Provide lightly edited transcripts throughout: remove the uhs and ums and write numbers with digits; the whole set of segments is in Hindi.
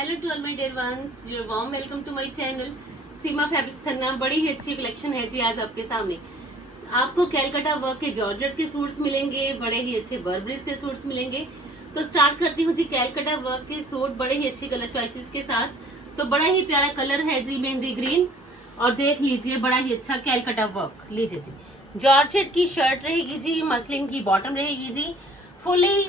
Hello to all my dear ones, your warm welcome to my channel Seema fabrics Khanna. बड़ी ही अच्छी कलेक्शन है जी आज आपके सामने। आपको कैलकाटा वर्क के जॉर्जेट के सूट्स मिलेंगे, बड़े ही अच्छे बर्बरीज के सूट्स मिलेंगे। तो स्टार्ट करती हूँ जी कैलकाटा वर्क के सूट बड़े ही अच्छी कलर चॉइसेस के साथ। तो बड़ा ही प्यारा कलर है जी मेहंदी ग्रीन, और देख लीजिए बड़ा ही अच्छा कैलकाटा वर्क। लीजिए जी, जॉर्जेट की शर्ट रहेगी जी, मसलिन की बॉटम रहेगी जी, फुली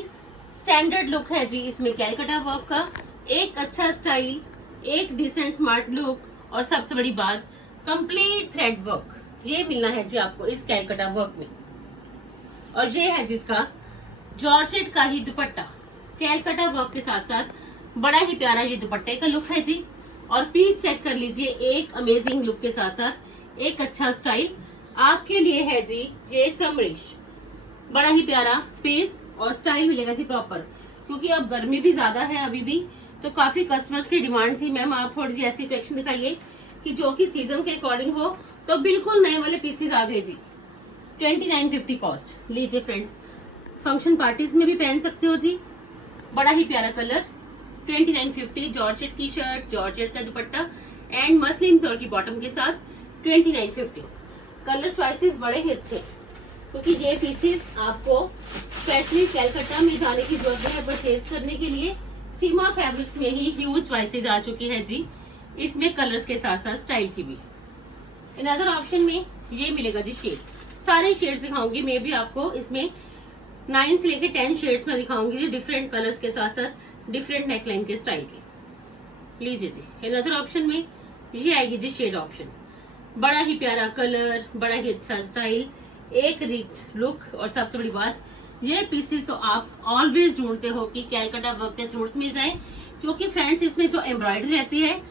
स्टैंडर्ड लुक है जी इसमें कैलकाटा वर्क का। एक अच्छा स्टाइल, एक डिसेंट स्मार्ट लुक, और सबसे बड़ी बात कंप्लीट थ्रेड वर्क, ये मिलना है जी आपको इस कैलकाटा वर्क में। और ये है जिसका जॉर्जेट का ही दुपट्टा कैलकाटा वर्क के साथ साथ बड़ा ही प्यारा ये दुपट्टे का लुक है जी। और पीस चेक कर लीजिए, एक अमेजिंग लुक के साथ साथ एक अच्छा स्टाइल आपके लिए है जी। ये समरिश बड़ा ही प्यारा पीस और स्टाइल मिलेगा जी प्रॉपर, क्योंकि अब गर्मी भी ज्यादा है अभी भी, तो काफी कस्टमर्स की डिमांड थी मैम आप थोड़ी सी ऐसी कलेक्शन दिखाइए कि जो कि सीजन के अकॉर्डिंग हो। तो बिल्कुल नए वाले पीसेस आ गए जी। 2950 कॉस्ट। लीजिए फ्रेंड्स, फंक्शन पार्टीज में भी पहन सकते हो जी। बड़ा ही प्यारा कलर, 2950, जॉर्जेट की शर्ट, जॉर्जेट का दुपट्टा एंड मसलिन फ्लोर की बॉटम के साथ 2950। कलर चॉइसेस बड़े ही अच्छे, क्योंकि ये पीसेस आपको स्पेशली कैलकाटा में जाने की जरूरत है परचेज करने के लिए। सीमा फैब्रिक्स में ही ह्यूज चॉइसेस आ चुकी है जी, इसमें कलर्स के साथ साथ स्टाइल की भी। अनदर ऑप्शन में ये मिलेगा जी शेड, सारे शेड्स दिखाऊंगी मैं भी आपको। इसमें 9 से लेके 10 शेड्स में दिखाऊंगी जी, डिफरेंट कलर्स के साथ साथ डिफरेंट नेकलाइन के स्टाइल के। लीजिए जी, अनदर ऑप्शन में ये आएगी जी शेड ऑप्शन। बड़ा ही प्यारा कलर, बड़ा ही अच्छा स्टाइल, एक रिच लुक, और सबसे बड़ी बात ये पीसेस तो आप ऑलवेज ढूंढते हो कि कैलकाटा वर्क के सूट्स मिल जाएं, क्योंकि फ्रेंड्स इसमें जो एम्ब्रॉयडरी रहती है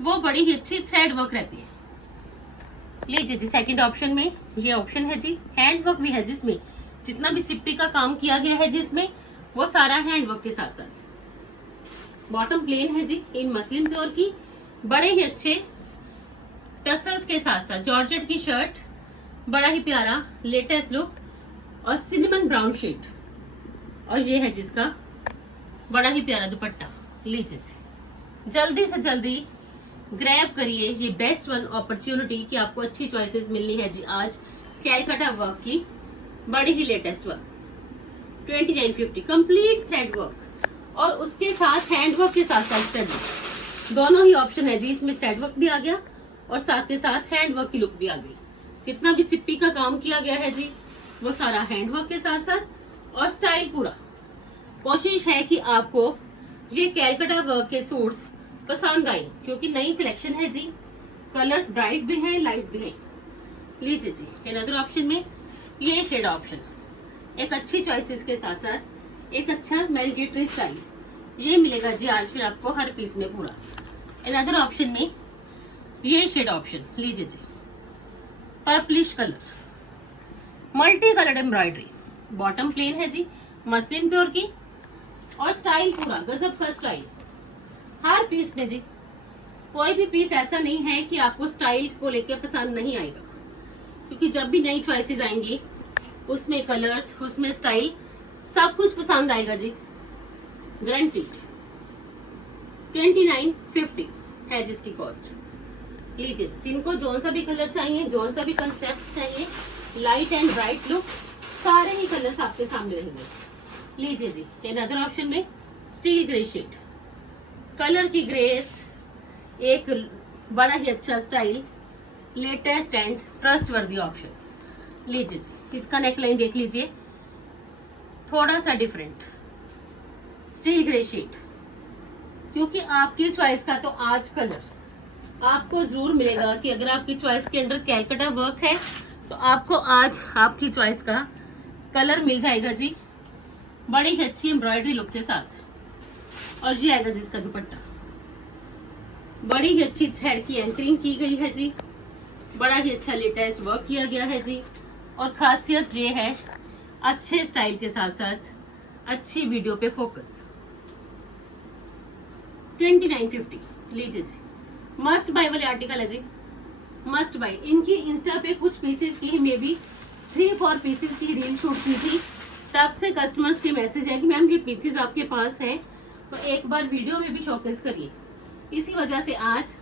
वो बड़ी ही अच्छी थ्रेड वर्क रहती है। लीजिए जी, सेकंड ऑप्शन में ये ऑप्शन है जी, हैंड वर्क भी है जिसमें जितना भी सिप्पी का काम किया गया है जिसमें वो सारा हैंड वर्क के साथ साथ। बॉटम प्लेन है जी इन मसलिन प्योर की, बड़े ही अच्छे टसल्स के साथ साथ जॉर्जेट की शर्ट, बड़ा ही प्यारा लेटेस्ट लुक और सिनेमन ब्राउन शेड, और ये है जिसका बड़ा ही प्यारा दुपट्टा। लीजिए जी, जल्दी से जल्दी ग्रैब करिए ये बेस्ट वन अपॉर्चुनिटी कि आपको अच्छी चॉइसेस मिलनी है जी आज कैलकाटा वर्क की, बड़ी ही latest work 2950 complete thread work, और उसके साथ हैंड वर्क के साथ साथ थ्रेड वर्क, दोनों ही ऑप्शन है जी। इसमें थ्रेड वर्क भी आ गया और साथ के साथ हैंड वर्क की लुक भी आ गई। जितना भी सिप्पी का काम किया गया है जी वो सारा हैंड वर्क के साथ साथ, और स्टाइल पूरा। कोशिश है कि आपको ये कैलकाटा वर्क के सूट्स पसंद आए, क्योंकि नई कलेक्शन है जी, कलर्स ब्राइट भी हैं लाइट भी हैं। लीजिए जी, अनदर ऑप्शन में ये शेड ऑप्शन, एक अच्छी चॉइसेस के साथ साथ एक अच्छा मैलगेटरी स्टाइल, ये मिलेगा जी आज फिर आपको हर पीस में पूरा। अनदर ऑप्शन में ये शेड ऑप्शन, लीजिए जी, purplish colour, multi coloured embroidery, bottom plain है जी मसलिन प्योर की, और स्टाइल पूरा गजब का स्टाइल हर पीस में जी। कोई भी पीस ऐसा नहीं है कि आपको स्टाइल को लेकर पसंद नहीं आएगा, क्योंकि जब भी नई चॉइसेस आएंगी उसमें कलर्स, उसमें स्टाइल, सब कुछ पसंद आएगा जी, गारंटी। 2950 है जिसकी कॉस्ट। लीजिए, जिनको जोन सा भी कलर चाहिए, जोन सा भी कंसेप्ट चाहिए, लाइट एंड ब्राइट लुक, सारे ही कलर्स आपके सामने रहेंगे। लीजिए जी, अनदर ऑप्शन में स्टील ग्रे शेड, कलर की ग्रेस, एक बड़ा ही अच्छा स्टाइल, लेटेस्ट एंड ट्रस्ट वर्दी ऑप्शन। लीजिए जी, इसका नेकलाइन देख लीजिए, थोड़ा सा डिफरेंट स्टील ग्रे शेड, क्योंकि आपकी चॉइस का तो आज कलर आपको जरूर मिलेगा कि अगर आपकी चॉइस के अंदर कैलकाटा वर्क है तो आपको आज आपकी चॉइस का कलर मिल जाएगा जी, बड़ी ही अच्छी एम्ब्रॉयडरी लुक के साथ। और ये आएगा जिसका दुपट्टा, बड़ी ही अच्छी थ्रेड की एंकरिंग की गई है जी, बड़ा ही अच्छा लेटेस्ट वर्क किया गया है जी। और खासियत ये है अच्छे स्टाइल के साथ साथ अच्छी वीडियो पे फोकस। 2950। लीजिए जी, मस्ट बाय वाले आर्टिकल है जी, मस्ट बाय। इनकी इंस्टा पे कुछ पीसेस की मे बी 3-4 पीसेस की रील शूट की थी, तब से कस्टमर्स के मैसेज है कि मैम ये पीसेस आपके पास है तो एक बार वीडियो में भी शोकेस करिए। इसी वजह से आज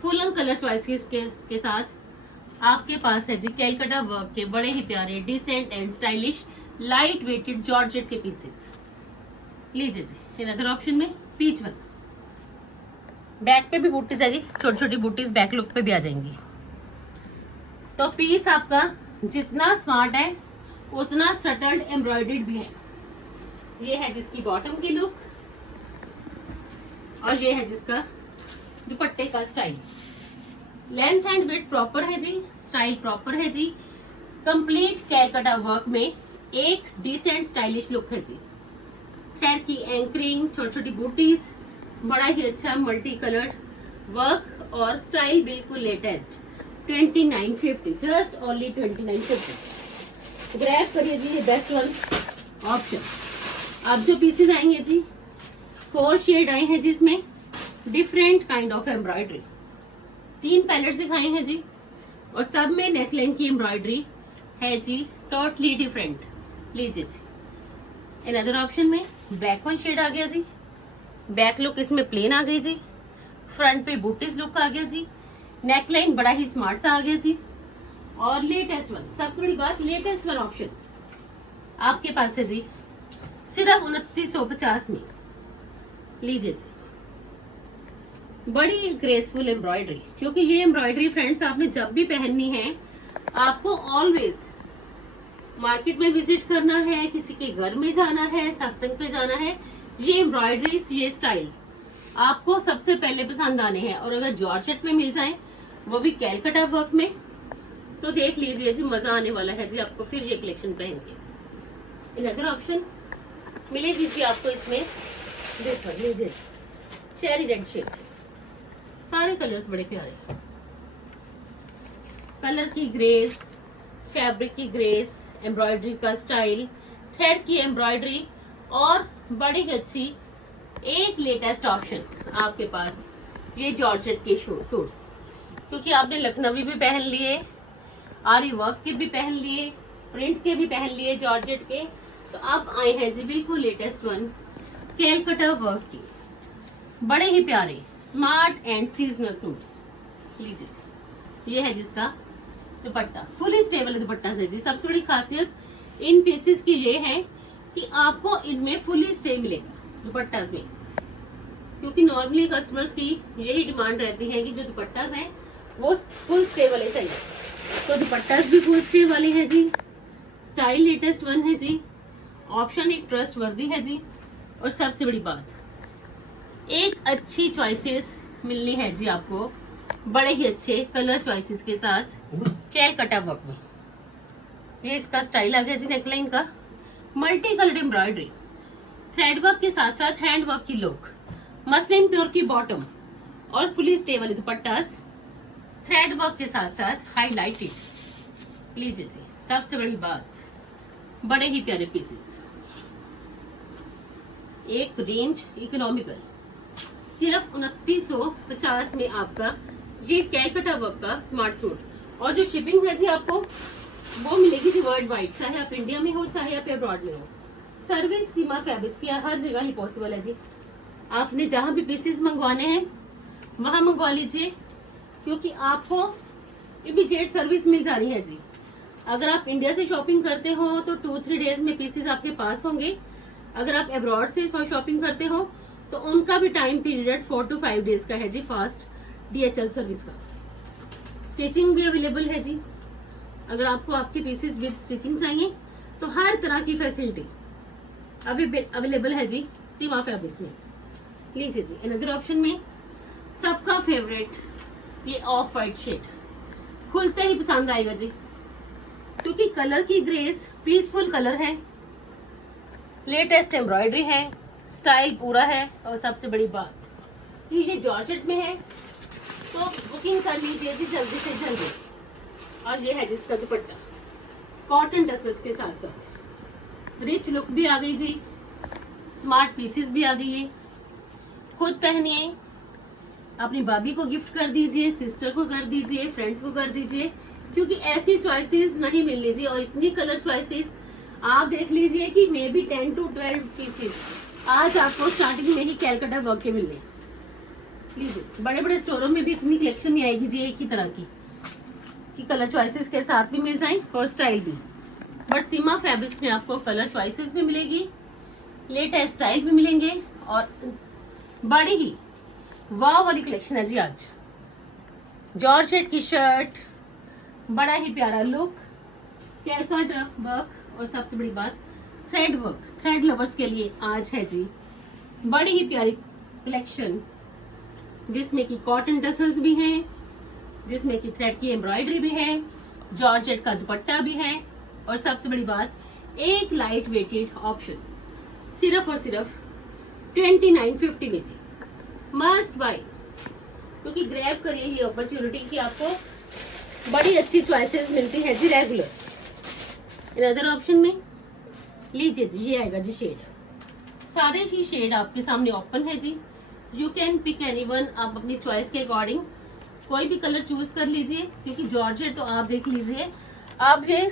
फुल ऑन कलर चॉइसेस के साथ आपके पास है जी कैलकाटा वर्क के बड़े ही प्यारे decent and stylish light weighted georgette के पीसेस। लीजिए जी इन अदर ऑप्शन में पीच वन। बैक पे भी बूटीज है जी, छोटी छोटी बूटीज बैक लुक पे भी आ जाएंगी। तो पीस आपका जितना स्मार्ट है उतना सटल्ड एम्ब्रॉयडर्ड भी है। ये है जिसकी बॉटम की लुक और ये है जिसका दुपट्टे का style. Length and width proper है जी, स्टाइल प्रॉपर है जी। कंप्लीट कैलकाटा वर्क में एक डिसेंट स्टाइलिश लुक है जी। थ्रेड की एंकरिंग, छोटी छोटी बूटीज, बड़ा ही अच्छा मल्टी कलर्ड वर्क और स्टाइल बिल्कुल लेटेस्ट। 2950, just only 2950। ग्रैब करिए जी ये बेस्ट वन ऑप्शन। अब जो पीसेस आएंगे जी 4 शेड आए हैं जिसमें different kind of embroidery. 3 palettes दिखाए हैं जी और सब में नेकलाइन की एम्ब्रॉयडरी है जी टोटली डिफरेंट। लीजिए जी इन अदर ऑप्शन में ब्लैक वन शेड आ गया जी। बैक लुक इसमें प्लेन आ गई जी, फ्रंट पे बूटीज लुक आ गया जी, नेकलाइन बड़ा ही स्मार्ट सा आ गया जी। और लेटेस्ट वन, सबसे बड़ी बात लेटेस्ट वन ऑप्शन आपके पास है जी सिर्फ 2950 में। लीजिए जी बड़ी ग्रेसफुल एम्ब्रॉयडरी, क्योंकि ये एम्ब्रॉयडरी फ्रेंड्स आपने जब भी पहननी है आपको ऑलवेज मार्केट में विजिट करना है, किसी के घर में जाना है, सत्संग पे जाना है, ये एम्ब्रॉयडरी ये स्टाइल आपको सबसे पहले पसंद आने हैं। और अगर जॉर्जेट में मिल जाए वो भी कैलकाटा वर्क में तो देख लीजिए जी मजा आने वाला है जी आपको फिर ये कलेक्शन पहन के। इन अदर ऑप्शन मिलेगी जी आपको इसमें। देखो लीजिए चेरी रेड शेड, सारे कलर्स बड़े प्यारे, कलर की ग्रेस, फैब्रिक की ग्रेस, एम्ब्रॉयडरी का स्टाइल, थ्रेड की एम्ब्रॉयडरी और बड़ी अच्छी एक लेटेस्ट ऑप्शन आपके पास ये जॉर्जेट के सूट्स। क्योंकि आपने लखनवी भी पहन लिए, आरी वर्क के भी पहन लिए, प्रिंट के भी पहन लिए जॉर्जेट के, तो अब आए हैं जी बिल्कुल लेटेस्ट वन कैलकाटा वर्क की बड़े ही प्यारे स्मार्ट एंड सीजनल सूट्स। लीजिए जी ये है जिसका दुपट्टा, फुली स्टेबल दुपट्टा से जी। सबसे बड़ी खासियत इन पीसेस की ये है कि आपको इनमें फुली स्टे मिलेगा दुपट्टास में, क्योंकि नॉर्मली कस्टमर्स की यही डिमांड रहती है कि जो दुपट्टास हैं वो फुल स्टे वाले चाहिए। तो दुपट्टास भी फुल स्टे वाले हैं जी, स्टाइल लेटेस्ट वन है जी, ऑप्शन एक ट्रस्ट वर्दी है जी। और सबसे बड़ी बात एक अच्छी चॉइसेस मिलनी है जी आपको बड़े ही अच्छे कलर चॉइसेस के साथ कैलकाटा वर्क में। ये इसका स्टाइल आ गया जी नेकलाइन का, multi colour embroidery, thread work के साथ साथ हैंड वर्क की लुक, मसलिन प्योर की बॉटम और फुली स्टे वाले दुपट्टास थ्रेड वर्क के साथ साथ हाईलाइटेड। लीजिए जी सबसे बड़ी बात बड़े ही प्यारे पीसेस, एक रेंज इकोनॉमिकल सिर्फ 2950 में आपका ये कैलकाटा वर्क का स्मार्ट सूट। और जो शिपिंग है जी आपको वो मिलेगी जी वर्ल्ड वाइड, चाहे आप इंडिया में हो चाहे आप अब्रॉड में हो। सर्विस सीमा फैब्रिक्स की हर जगह ही पॉसिबल है जी। आपने जहां भी पीसेस मंगवाने हैं वहां मंगवा लीजिए, क्योंकि आपको इमीडिएट सर्विस मिल जा रही है जी। अगर आप इंडिया से शॉपिंग करते हो तो 2-3 डेज में पीसेस आपके पास होंगे। अगर आप अब्रॉड से शॉपिंग करते हो तो उनका भी टाइम पीरियड 4 to 5 डेज का है जी, फास्ट DHL सर्विस का। स्टिचिंग भी अवेलेबल है जी, अगर आपको आपके पीसेस विद स्टिचिंग चाहिए तो हर तरह की फैसिलिटी अवेलेबल है जी सीमा फैब्रिक्स में। लीजिए जी अनदर ऑप्शन में सबका फेवरेट ये ऑफ वाइट शेड, खुलते ही पसंद आएगा जी, क्योंकि कलर की ग्रेस पीसफुल कलर है, लेटेस्ट एम्ब्रॉयडरी है, स्टाइल पूरा है। और सबसे बड़ी बात ये जॉर्जेट में है तो बुकिंग कर लीजिए जी जल्दी से जल्दी। और ये है जिसका दुपट्टा कॉटन टसल्स के साथ साथ रिच लुक भी आ गई जी, स्मार्ट पीसेस भी आ गई है। खुद पहनिए, अपनी भाभी को गिफ्ट कर दीजिए, सिस्टर को कर दीजिए, फ्रेंड्स को कर दीजिए, क्योंकि ऐसी चॉइसेस नहीं मिलनी जी। और इतनी कलर चॉइसेस आप देख लीजिए कि मे बी 10 to 12 पीसेस आज आपको स्टार्टिंग में ही कैलकाटा वर्क के मिलने। बड़े बड़े स्टोरों में भी इतनी कलेक्शन नहीं आएगी जी एक ही तरह की कि कलर चॉइसेस के साथ भी मिल जाए और स्टाइल भी। बट सीमा फैब्रिक्स में आपको कलर चॉइसेस भी मिलेगी, लेटेस्ट स्टाइल भी मिलेंगे और बड़ी ही वाव वाली कलेक्शन है जी आज। जॉर्जेट की शर्ट, बड़ा ही प्यारा लुक, कैलकाटा वर्क और सबसे बड़ी बात थ्रेड वर्क। थ्रेड लवर्स के लिए आज है जी बड़ी ही प्यारी कलेक्शन, जिसमें कि कॉटन टसल्स भी हैं, जिसमें कि थ्रेड की एम्ब्रॉयडरी भी है, जॉर्जेट का दुपट्टा भी है और सबसे बड़ी बात एक लाइट वेटेड ऑप्शन सिर्फ और सिर्फ 2950 में जी। मस्ट बाय, क्योंकि ग्रैब करिए ये अपॉर्चुनिटी कि आपको बड़ी अच्छी चॉइसेस मिलती है जी रेगुलर। इन अदर ऑप्शन में लीजिए जी, ये आएगा जी शेड, सारे ही शेड आपके सामने ओपन है जी। यू कैन पिक एनीवन, आप अपनी चॉइस के अकॉर्डिंग कोई भी कलर चूज कर लीजिए, क्योंकि जॉर्जेट तो आप देख लीजिए, आप ये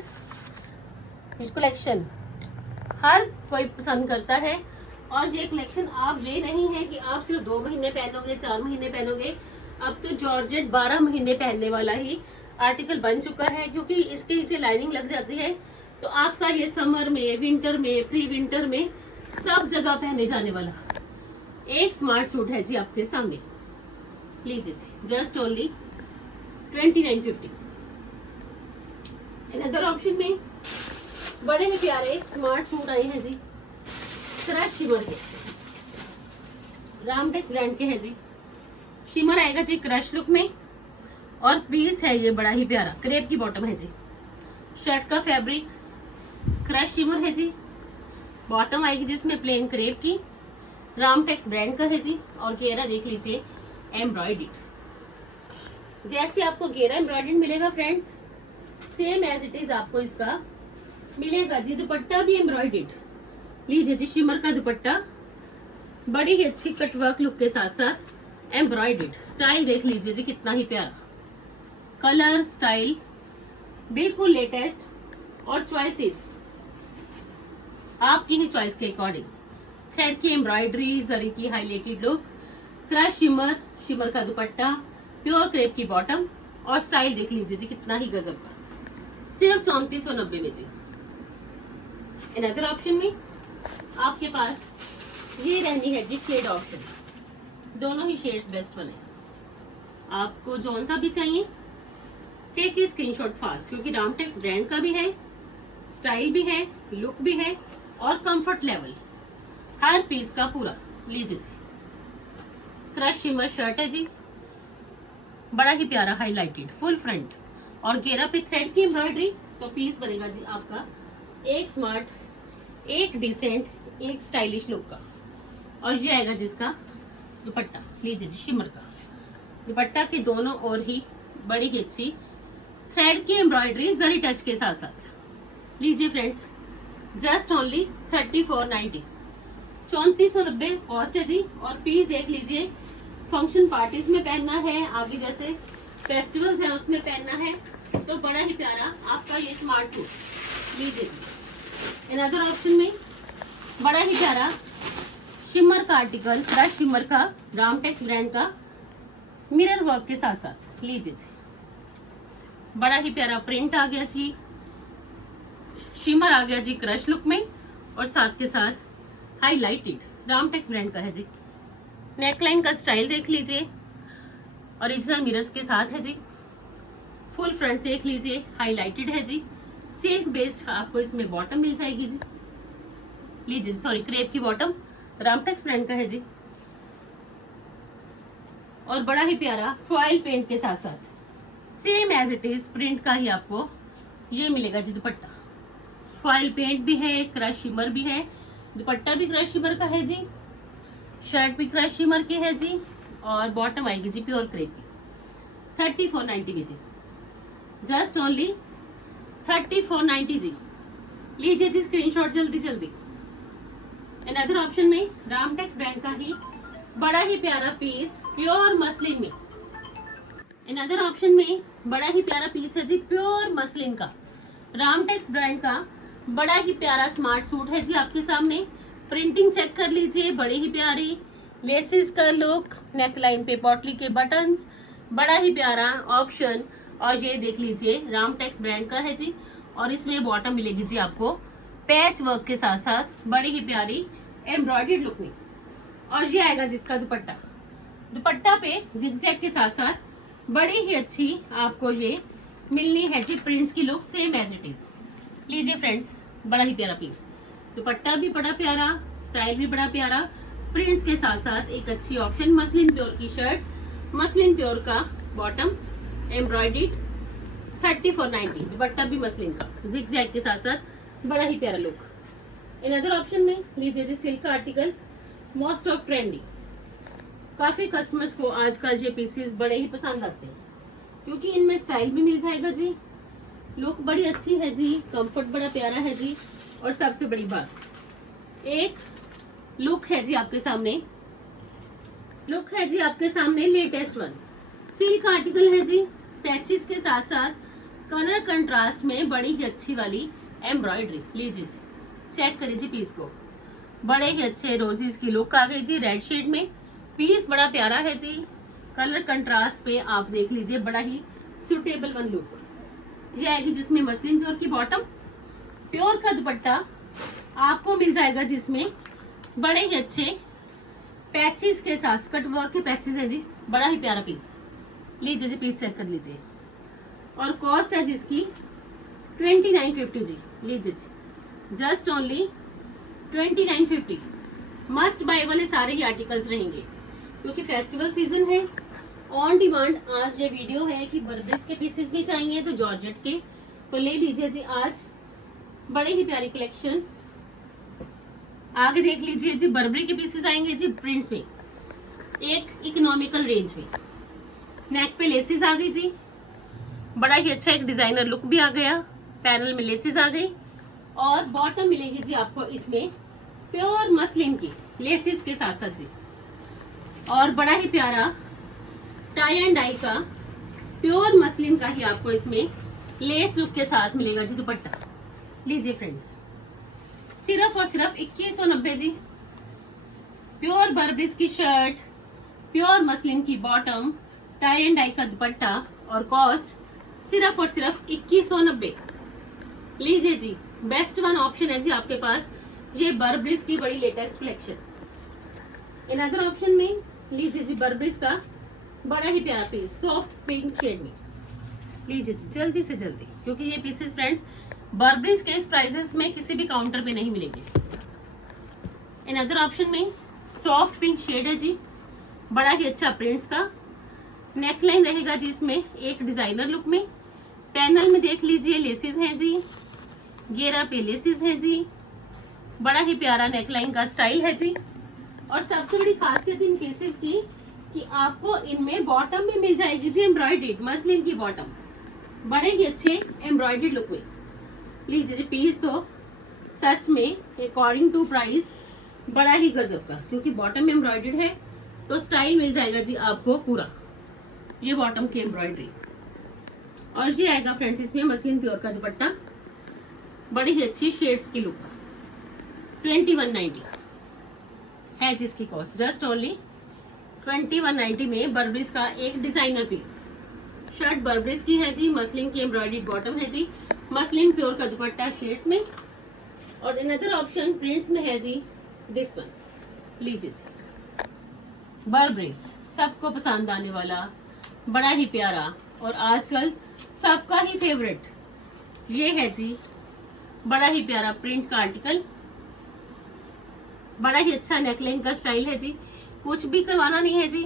कलेक्शन हर कोई पसंद करता है। और ये कलेक्शन आप ये नहीं है कि आप सिर्फ 2 महीने पहनोगे, 4 महीने पहनोगे, अब तो जॉर्जेट 12 महीने पहनने वाला ही आर्टिकल बन चुका है, क्योंकि इसके नीचे लाइनिंग लग जाती है। तो आपका ये समर में, विंटर में, प्री विंटर में सब जगह पहने जाने वाला एक स्मार्ट सूट है जी आपके सामने। लीजिए जी, just only 2950। In other option में बड़े ही प्यारे स्मार्ट सूट आए हैं जी, क्रश शिमर के, रामटेक्स ब्रांड के हैं जी। शिमर आएगा जी क्रश लुक में और पीस है ये बड़ा ही प्यारा, क्रेप की बॉटम है जी। शर्ट का फैब्रिक क्रश शिमर है जी, बॉटम आएगी जिसमें प्लेन क्रेप की, रामटेक्स ब्रांड का है जी। और घेरा देख लीजिए एम्ब्रॉयडरी, जैसे आपको घेरा एम्ब्रॉयडरी मिलेगा friends, same as it is आपको इसका मिलेगा जी। दुपट्टा भी एम्ब्रॉयडर्ड, लीजिए जी शिमर का दुपट्टा, बड़ी ही अच्छी कटवर्क लुक के साथ साथ एम्ब्रॉयडर्ड। स्टाइल देख लीजिए जी कितना ही प्यारा, कलर स्टाइल बिल्कुल लेटेस्ट और चॉइसेस आपकी ही चॉइस के अकॉर्डिंग। थ्रेड की एम्ब्रॉयडरी, जरी की highlighted look, crush shimmer, shimmer का दुपट्टा, प्योर क्रेप की बॉटम और स्टाइल देख लीजिए जी कितना ही गजब का, सिर्फ 3490 में जी। इन अदर ऑप्शन में आपके पास ये रहनी है जी शेड ऑप्शन, दोनों ही शेड्स बेस्ट बने। आपको जौन सा भी चाहिए टेक ए स्क्रीनशॉट फास्ट, क्योंकि रामटेक्स ब्रांड का भी है, स्टाइल भी है, लुक भी है और कंफर्ट लेवल हर पीस का पूरा। लीजिए जी, क्रश शिमर शर्ट है जी, बड़ा ही प्यारा हाईलाइटेड फुल फ्रंट और घेरा पे थ्रेड की एम्ब्रॉयडरी। तो पीस बनेगा जी आपका एक स्मार्ट, एक डिसेंट, एक स्टाइलिश लुक का। और ये आएगा जिसका दुपट्टा, लीजिए जी शिमर का दुपट्टा के दोनों ओर ही बड़ी ही अच्छी थ्रेड की एम्ब्रॉयडरी जरी टच के साथ साथ। लीजिए फ्रेंड्स, जस्ट ओनली 3490, 3490 कॉस्ट है जी। और पीस देख लीजिए, फंक्शन पार्टीज में पहनना है, आगे जैसे फेस्टिवल्स हैं उसमें पहनना है, तो बड़ा ही प्यारा आपका ये स्मार्ट सूट। लीजिए जी, इन अदर ऑप्शन में बड़ा ही प्यारा शिमर का आर्टिकल, क्रश शिमर का, रामटेक्स ब्रांड का, मिरर वर्क के साथ साथ। लीजिए जी, बड़ा ही प्यारा प्रिंट आ गया जी, शिमर आ गया जी क्रश लुक में और साथ के साथ हाईलाइटेड रामटेक्स ब्रांड का है जी। नेकलाइन का स्टाइल देख लीजिए, ओरिजिनल मिरर्स के साथ है जी। फुल फ्रंट देख लीजिए, हाईलाइटेड है जी। सिल्क बेस्ड आपको इसमें बॉटम मिल जाएगी जी। लीजिए, सॉरी क्रेप की बॉटम, रामटेक्स ब्रांड का है जी। और बड़ा ही प्यारा फॉइल पेंट के साथ साथ same as it is print का ही आपको ये मिलेगा जी दुपट्टा। फॉइल पेंट भी है, क्रश शिमर भी है, दुपट्टा भी क्रश शिमर का है जी, शर्ट भी क्रश शिमर की है जी और बॉटम आएगी जी प्योर क्रेप की। 3490 में जी, जस्ट ओनली 3490 जी। लीजिए जी स्क्रीनशॉट जल्दी जल्दी। अनदर ऑप्शन में रामटेक्स ब्रांड का ही बड़ा ही प्यारा पीस प्योर मसलिन में। अनदर ऑप्शन में बड़ा ही प्यारा पीस है जी प्योर मसलिन का, रामटेक्स ब्रांड का बड़ा ही प्यारा स्मार्ट सूट है जी आपके सामने। प्रिंटिंग चेक कर लीजिए, बड़ी ही प्यारी लेसिस का लुक, नेकलाइन पे पॉटली के बटन्स, बड़ा ही प्यारा ऑप्शन। और ये देख लीजिए रामटेक्स ब्रांड का है जी, और इसमें बॉटम मिलेगी जी आपको पैच वर्क के साथ साथ बड़ी ही प्यारी एम्ब्रॉयडर्ड लुक में। और ये आएगा जिसका दुपट्टा, दुपट्टा पे जिगजैग के साथ साथ बड़ी ही अच्छी आपको ये मिलनी है जी प्रिंट्स की look, same as it is. लीजिए फ्रेंड्स, बड़ा ही प्यारा पीस, दुपट्टा भी बड़ा प्यारा, स्टाइल भी बड़ा प्यारा, प्रिंट्स के साथ साथ एक अच्छी ऑप्शन। मसलिन प्योर की शर्ट, मसलिन प्योर का बॉटम, एम्ब्रॉयडर्ड 3490, दुपट्टा भी मसलिन का जिगजैग के साथ साथ बड़ा ही प्यारा लुक। इन अदर ऑप्शन में लीजिए जी सिल्क का आर्टिकल, मोस्ट ऑफ ट्रेंडी। काफी कस्टमर्स को आजकल ये पीसेस बड़े ही पसंद आते हैं क्योंकि इनमें स्टाइल भी मिल जाएगा जी, लुक बड़ी अच्छी है जी, कंफर्ट बड़ा प्यारा है जी। और सबसे बड़ी बात, एक लुक है जी आपके सामने, लुक है जी आपके सामने लेटेस्ट वन, सिल्क आर्टिकल है जी, पैचेस के साथ साथ कलर कंट्रास्ट में बड़ी ही अच्छी वाली एम्ब्रॉयडरी। लीजिए जी, चेक करिए जी पीस को, बड़े ही अच्छे रोजेस की लुक आ गई जी रेड शेड में। पीस बड़ा प्यारा है जी, कलर कंट्रास्ट पे आप देख लीजिए बड़ा ही सुटेबल वन लुक। ये आएगी जिसमें मसलिन प्योर की बॉटम, प्योर का दुपट्टा आपको मिल जाएगा जिसमें बड़े ही अच्छे पैचेस के साथ, कट वर्क के पैचेस है जी, बड़ा ही प्यारा पीस। लीजिए जी पीस चेक कर लीजिए, और कॉस्ट है जिसकी 2950 जी। लीजिए जी, जस्ट ओनली 2950। मस्ट बाय वाले सारे ही आर्टिकल्स रहेंगे क्योंकि फेस्टिवल सीजन है। ऑन डिमांड आज ये वीडियो है कि बर्बरीज के पीसेस भी चाहिए तो जॉर्जेट के, तो ले लीजिए जी आज बड़ी ही प्यारी कलेक्शन। आगे देख लीजिए जी, बर्बरी के पीसेस आएंगे जी प्रिंट्स में, एक इकोनॉमिकल रेंज में। नेक पे लेसेस आ गई जी, बड़ा ही अच्छा एक डिजाइनर लुक भी आ गया, पैनल में लेसेस आ गई, और बॉटम मिलेगी जी आपको इसमें प्योर मसलिन की लेसेस के साथ साथ जी, और बड़ा ही प्यारा टाई एंड डाई का प्योर मसलिन का ही आपको इसमें लेस लुक के साथ मिलेगा जी दुपट्टा। लीजिए फ्रेंड्स, सिर्फ और सिर्फ 2190 जी। प्योर बर्बरीज की शर्ट, प्योर मसलिन की बॉटम, टाई एंड डाई का दुपट्टा, और कॉस्ट सिर्फ और सिर्फ 2190। लीजिए जी, बेस्ट वन ऑप्शन है जी आपके पास ये बर्बरीज की बड़ी लेटेस्ट कलेक्शन। इन अदर ऑप्शन में लीजिए जी बर्बरीज का बड़ा ही प्यारा पीस सॉफ्ट पिंक शेड में। लीजिए जी जल्दी से जल्दी, क्योंकि ये पीसेस फ्रेंड्स बर्बरीज के इस प्राइसेस में किसी भी काउंटर पे नहीं मिलेंगे। इन अदर ऑप्शन में सॉफ्ट पिंक शेड है जी, बड़ा ही अच्छा प्रिंट्स का, नेकलाइन रहेगा जी इसमें एक डिजाइनर लुक में। पैनल में देख लीजिए लेसेस हैं जी, घेरा पे लेसेस हैं जी, बड़ा ही प्यारा नेकलाइन का स्टाइल है जी। और सबसे बड़ी खासियत इन पीसेस की कि आपको इनमें बॉटम भी मिल जाएगी जी एम्ब्रॉयडर्ड मसलिन की बॉटम, बड़े ही अच्छे एम्ब्रॉयडर्ड लुक में। लीजिए जी, पीस तो सच में अकॉर्डिंग टू प्राइस बड़ा ही गजब का, क्योंकि बॉटम में एम्ब्रॉयडर्ड है तो स्टाइल मिल जाएगा जी आपको पूरा। ये बॉटम की एम्ब्रॉयडरी, और ये आएगा फ्रेंड्स इसमें मसलिन प्योर का दुपट्टा, बड़ी ही अच्छी शेड्स की लुक, 2190 है जिसकी कॉस्ट जस्ट ओनली 2190 में। बर्बरीज का एक डिजाइनर पीस, शर्ट बर्बरीज की है जी, मसलिन की एम्ब्रॉयडर्ड बॉटम है जी, मसलिन प्योर का दुपट्टा शेड्स में, और इन अदर ऑप्शन प्रिंट्स में है जी दिस वन। लीजिए जी, बर्बरीज सबको पसंद आने वाला बड़ा ही प्यारा और आजकल सबका ही फेवरेट ये है जी, बड़ा ही प्यारा प्रिंट का आर्टिकल, बड़ा ही अच्छा नेकलाइन का स्टाइल है जी, कुछ भी करवाना नहीं है जी,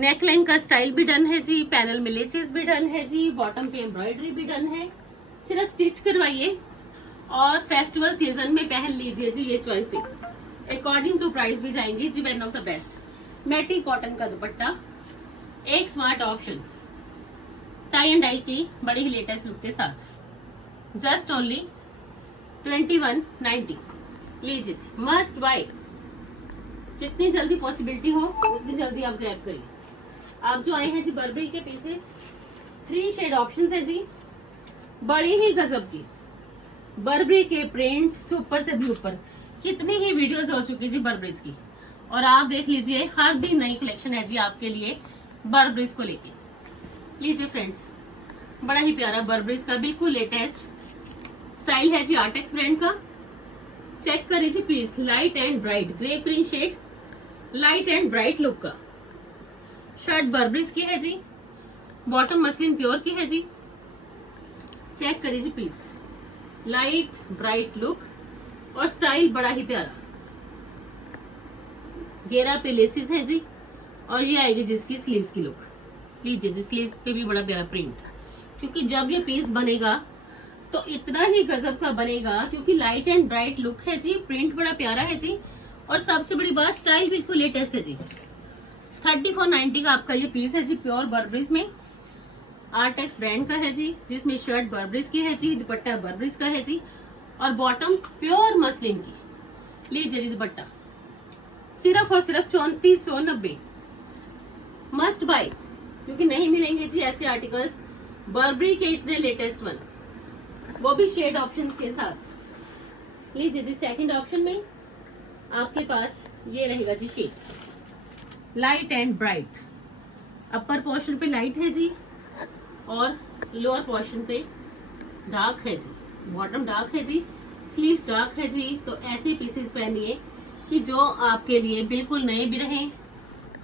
नेकलाइन का स्टाइल भी डन है जी, पैनल में लेसेस भी डन है जी, बॉटम पे एम्ब्रॉयडरी भी डन है, सिर्फ स्टिच करवाइए और फेस्टिवल सीजन में पहन लीजिए जी। ये चॉइसेस अकॉर्डिंग टू प्राइस भी जाएंगी जी, one of the best. Matty cotton का दुपट्टा, एक smart option, tie and dye की बड़ी ही लेटेस्ट लुक के साथ, जस्ट ओनली 2190। लीजिए जी, मस्ट बाय, जितनी जल्दी पॉसिबिलिटी हो उतनी जल्दी आप ग्रैब करिए। आप जो आए हैं जी बर्बरी के पीसेस, 3 शेड ऑप्शंस है जी, बड़ी ही गजब की बर्बरी के प्रिंट सुपर से भी ऊपर, कितनी ही वीडियोस हो चुकी जी बर्बरीज की, और आप देख लीजिए हर दिन नई कलेक्शन है जी आपके लिए बर्बरीज को लेके। लीजिए फ्रेंड्स, बड़ा ही प्यारा बर्बरीज का बिल्कुल लेटेस्ट स्टाइल है जी आर्टेक्स ब्रांड का। चेक करिए जी piece, light and bright grey print shade, light and bright look का। शर्ट बर्बरीज की है जी, बॉटम मसलिन प्योर की है जी। चेक करिए जी पीस, लाइट ब्राइट लुक और स्टाइल बड़ा ही प्यारा। घेरा पे लेसिस है जी और ये आएगी जिसकी स्लीव्स की लुक। लीजिए जी, स्लीव्स पे भी बड़ा प्यारा प्रिंट, क्योंकि जब ये पीस बनेगा तो इतना ही गजब का बनेगा, क्योंकि लाइट एंड ब्राइट लुक है जी, प्रिंट बड़ा प्यारा है जी, और सबसे बड़ी बात स्टाइल बिल्कुल लेटेस्ट है जी। 3490 का आपका ये पीस है जी, प्योर बर्बरीज में, आर्टेक्स ब्रांड का है जी, जिसमें शर्ट बर्बरीज की है जी, दुपट्टा बर्बरीज का है जी, और बॉटम प्योर मसलिन की। लीजिए जी दुपट्टा, सिर्फ और सिर्फ 3490। मस्ट बाय, क्योंकि नहीं मिलेंगे जी ऐसे आर्टिकल्स बर्बरी के इतने लेटेस्ट वन, वो भी शेड ऑप्शंस के साथ। लीजिए जी, सेकंड ऑप्शन में आपके पास ये रहेगा जी shade light and bright. Upper portion पे लाइट है जी और लोअर पोर्शन पे डार्क है जी, बॉटम डार्क है जी, स्लीव्स डार्क है जी। तो ऐसे पीसेस पहनिए कि जो आपके लिए बिल्कुल नए भी रहें,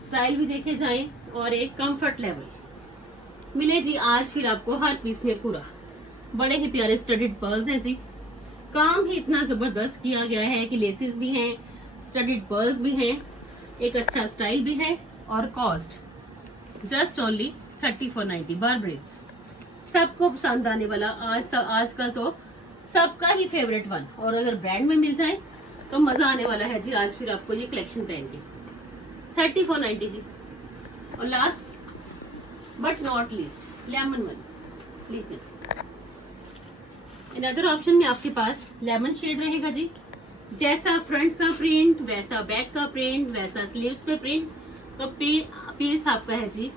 स्टाइल भी देखे जाएं और एक कंफर्ट लेवल मिले जी। आज फिर आपको हर पीस में पूरा बड़े ही प्यारे स्टडीड पर्ल्स हैं जी। काम ही इतना जबरदस्त किया गया है कि लेसेस भी हैं, स्टडीड पर्ल्स भी हैं, एक अच्छा स्टाइल भी है, और कॉस्ट जस्ट ओनली 3490 बर्बरीज। सबको पसंद आने वाला, आजकल तो सबका ही फेवरेट वन, और अगर ब्रांड में मिल जाए तो मजा आने वाला है जी आज फिर आपको ये कलेक्शन पहन के। 3490 जी। और last but not least lemon one. लीजिए जी, अनदर ऑप्शन में आपके पास लेमन शेड रहेगा जी। जैसा फ्रंट का प्रिंट वैसा बैक का प्रिंट, वैसा स्लीव्स पे प्रिंट। तो पीस आपका है जी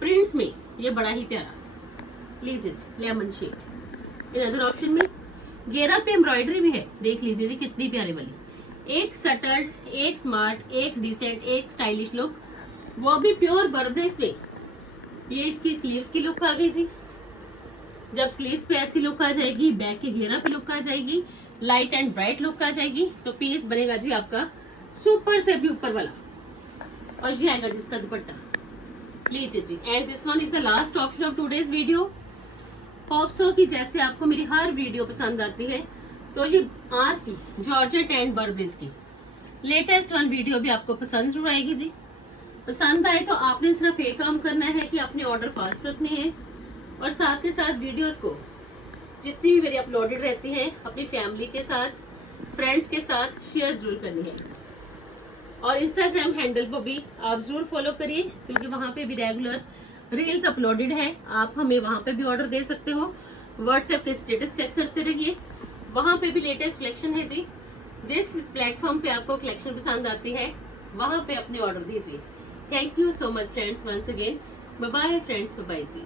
प्रिंट्स में, ये बड़ा ही प्यारा। लीजिए जी, लेमन शेड। अनदर ऑप्शन में घेरा पे एम्ब्रॉयडरी भी है, देख लीजिए जी कितनी प्यारी वाली। एक सटल्ड, एक स्मार्ट, एक डिसेंट, एक स्टाइलिश लुक, वो भी प्योर बर्बरीज में। ये इसकी स्लीव्स की लुक आ गई जी। जब स्लीव्स पे ऐसी लुक आ जाएगी, बैक के घेरा पे लुक आ जाएगी, लाइट एंड ब्राइट लुक आ जाएगी, तो पीस बनेगा जी आपका सुपर से भी ऊपर वाला। और ये आएगा जिसका दुपट्टा। लीजिए जी, and this one is the last option of today's video. Hope so कि जैसे आपको मेरी हर वीडियो पसंद आती है, तो ये आज की जॉर्जेट एंड बर्बरीज की लेटेस्ट वन वीडियो भी आपको पसंद जरूर आएगी जी। पसंद आए तो आपने सिर्फ एक काम करना है कि अपने ऑर्डर फास्ट रखने हैं, और साथ के साथ वीडियोस को जितनी भी मेरी अपलोडेड रहती हैं अपनी फैमिली के साथ, फ्रेंड्स के साथ शेयर जरूर करनी है। और इंस्टाग्राम हैंडल को भी आप जरूर फॉलो करिए, क्योंकि वहाँ पे भी रेगुलर रील्स अपलोडेड है। आप हमें वहाँ पे भी ऑर्डर दे सकते हो। व्हाट्सएप पे स्टेटस चेक करते रहिए, वहाँ पे भी लेटेस्ट कलेक्शन है जी। जिस प्लेटफॉर्म पे आपको कलेक्शन पसंद आती है वहाँ पे अपने ऑर्डर दीजिए। Thank you so much friends, once again bye bye friends, bye bye ji.